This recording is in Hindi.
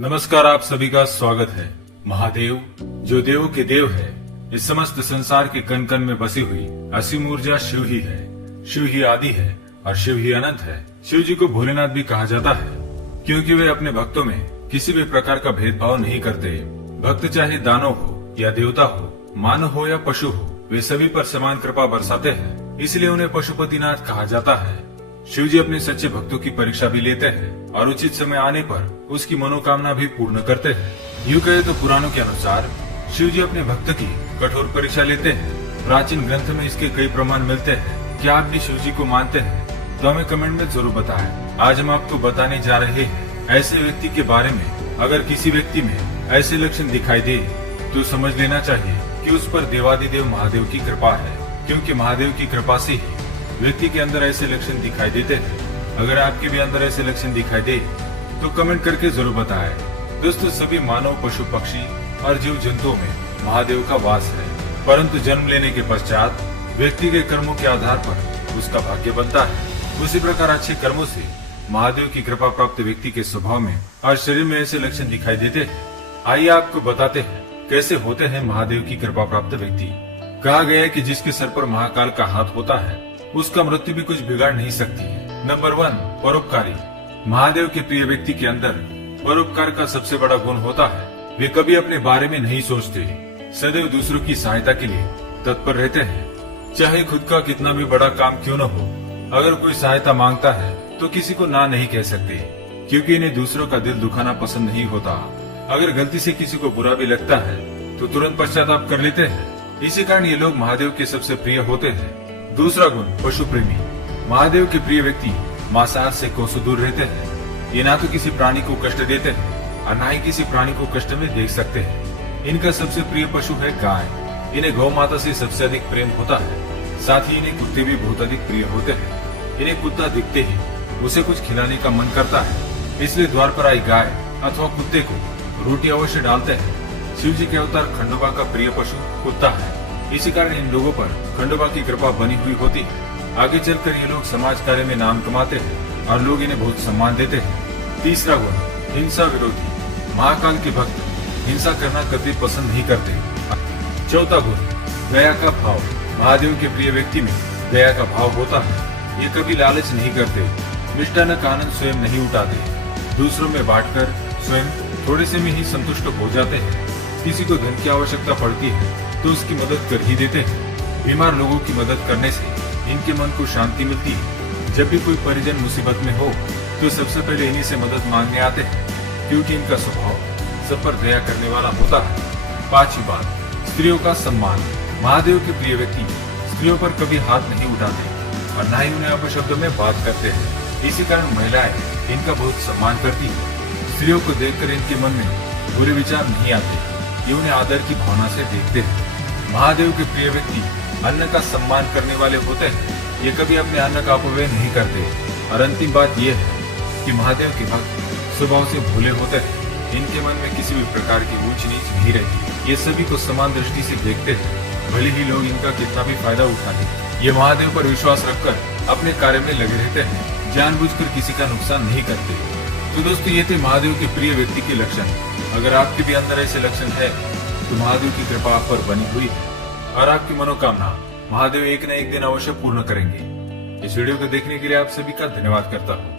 नमस्कार, आप सभी का स्वागत है। महादेव जो देवों के देव है, इस समस्त संसार के कण कण में बसी हुई असीम ऊर्जा शिव ही है। शिव ही आदि है और शिव ही अनंत है। शिव जी को भोलेनाथ भी कहा जाता है, क्योंकि वे अपने भक्तों में किसी भी प्रकार का भेदभाव नहीं करते। भक्त चाहे दानव हो या देवता हो, मानव हो या पशु हो, वे सभी पर समान कृपा बरसाते हैं। इसलिए उन्हें पशुपतिनाथ कहा जाता है। शिव जी अपने सच्चे भक्तों की परीक्षा भी लेते हैं और उचित समय आने पर उसकी मनोकामना भी पूर्ण करते हैं। यूँ कहे तो पुराणों के अनुसार शिव जी अपने भक्त की कठोर परीक्षा लेते हैं। प्राचीन ग्रंथ में इसके कई प्रमाण मिलते हैं। क्या आप भी शिव जी को मानते हैं? तो हमें कमेंट में जरूर बताएं। आज हम आपको बताने जा रहे हैं ऐसे व्यक्ति के बारे में, अगर किसी व्यक्ति में ऐसे लक्षण दिखाई दे तो समझ लेना चाहिए कि उस पर देवादिदेव महादेव की कृपा है, क्योंकि महादेव की कृपा से ही व्यक्ति के अंदर ऐसे लक्षण दिखाई देते हैं। अगर आपके भी अंदर ऐसे लक्षण दिखाई दे तो कमेंट करके जरूर बताएं। दोस्तों, सभी मानव, पशु, पक्षी और जीव जंतुओं में महादेव का वास है, परंतु जन्म लेने के पश्चात व्यक्ति के कर्मों के आधार पर उसका भाग्य बनता है। उसी प्रकार अच्छे कर्मों से महादेव की कृपा प्राप्त व्यक्ति के स्वभाव में और शरीर में ऐसे लक्षण दिखाई देते हैं। आइए आपको बताते हैं कैसे होते हैं महादेव की कृपा प्राप्त व्यक्ति। कहा गया है कि जिसके सर पर महाकाल का हाथ होता है उसका मृत्यु भी कुछ बिगाड़ नहीं सकती है। नंबर 1, परोपकारी। महादेव के प्रिय व्यक्ति के अंदर परोपकार का सबसे बड़ा गुण होता है। वे कभी अपने बारे में नहीं सोचते, सदैव दूसरों की सहायता के लिए तत्पर रहते हैं। चाहे खुद का कितना भी बड़ा काम क्यों न हो, अगर कोई सहायता मांगता है तो किसी को ना नहीं कह सकते, क्योंकि इन्हें दूसरों का दिल दुखाना पसंद नहीं होता। अगर गलती से किसी को बुरा भी लगता है तो तुरंत पश्चाताप कर लेते हैं। इसी कारण ये लोग महादेव के सबसे प्रिय होते हैं। दूसरा गुण, पशु प्रेमी। महादेव के प्रिय व्यक्ति मांसाहार से कोसों दूर रहते हैं। ये ना तो किसी प्राणी को कष्ट देते हैं और ना ही किसी प्राणी को कष्ट में देख सकते हैं। इनका सबसे प्रिय पशु है गाय। इन्हें गौ माता से सबसे अधिक प्रेम होता है। साथ ही इन्हें कुत्ते भी बहुत अधिक प्रिय होते हैं। इन्हें कुत्ता दिखते ही उसे कुछ खिलाने का मन करता है, इसलिए द्वार पर आई गाय अथवा कुत्ते को रोटी अवश्य डालते हैं। शिव जी के अवतार खंडोबा का प्रिय पशु कुत्ता है। इसी कारण इन लोगों पर खंडोबा की कृपा बनी हुई होती है। आगे चलकर ये लोग समाज कार्य में नाम कमाते हैं और लोग इन्हें बहुत सम्मान देते हैं। तीसरा गुण, हिंसा विरोधी। महाकाल के भक्त हिंसा करना कभी पसंद नहीं करते। चौथा गुण, दया का भाव। महादेव के प्रिय व्यक्ति में दया का भाव होता है। ये कभी लालच नहीं करते, मिष्टान्न का आनंद स्वयं नहीं उठाते, दूसरों में बांटकर स्वयं थोड़े से में ही संतुष्ट हो जाते हैं। किसी को धन की आवश्यकता पड़ती है तो उसकी मदद कर ही देते हैं। बीमार लोगों की मदद करने से इनके मन को शांति मिलती है। जब भी कोई परिजन मुसीबत में हो तो सबसे पहले इन्हीं से मदद मांगने आते हैं, क्योंकि इनका स्वभाव सब पर दया करने वाला होता है। पांचवी बात, स्त्रियों का सम्मान। महादेव के प्रिय व्यक्ति स्त्रियों पर कभी हाथ नहीं उठाते और न ही उन्हें अपशब्द में बात करते हैं। इसी कारण महिलाएं इनका बहुत सम्मान करती है। स्त्रियों को देखकर इनके मन में बुरे विचार नहीं आते, ये उन्हें आदर की भावना से देखते हैं। महादेव के प्रिय व्यक्ति अन्न का सम्मान करने वाले होते हैं। ये कभी अपने अन्न का अपव्यय नहीं करते। और अंतिम बात यह है कि महादेव के भक्त स्वभाव से भोले होते हैं। इनके मन में किसी भी प्रकार की ऊंच नीच नहीं रहती। ये सभी को समान दृष्टि से देखते हैं, भले ही लोग इनका कितना भी फायदा उठा लें। ये महादेव पर विश्वास रखकर अपने कार्य में लगे रहते हैं, जानबूझकर किसी का नुकसान नहीं करते। तो दोस्तों, ये थे महादेव के प्रिय व्यक्ति के लक्षण। अगर आपके भी अंदर ऐसे लक्षण है तो महादेव की कृपा आप पर बनी हुई है और आपकी मनोकामना महादेव एक न एक दिन अवश्य पूर्ण करेंगे। इस वीडियो को देखने के लिए आप सभी का धन्यवाद करता हूँ।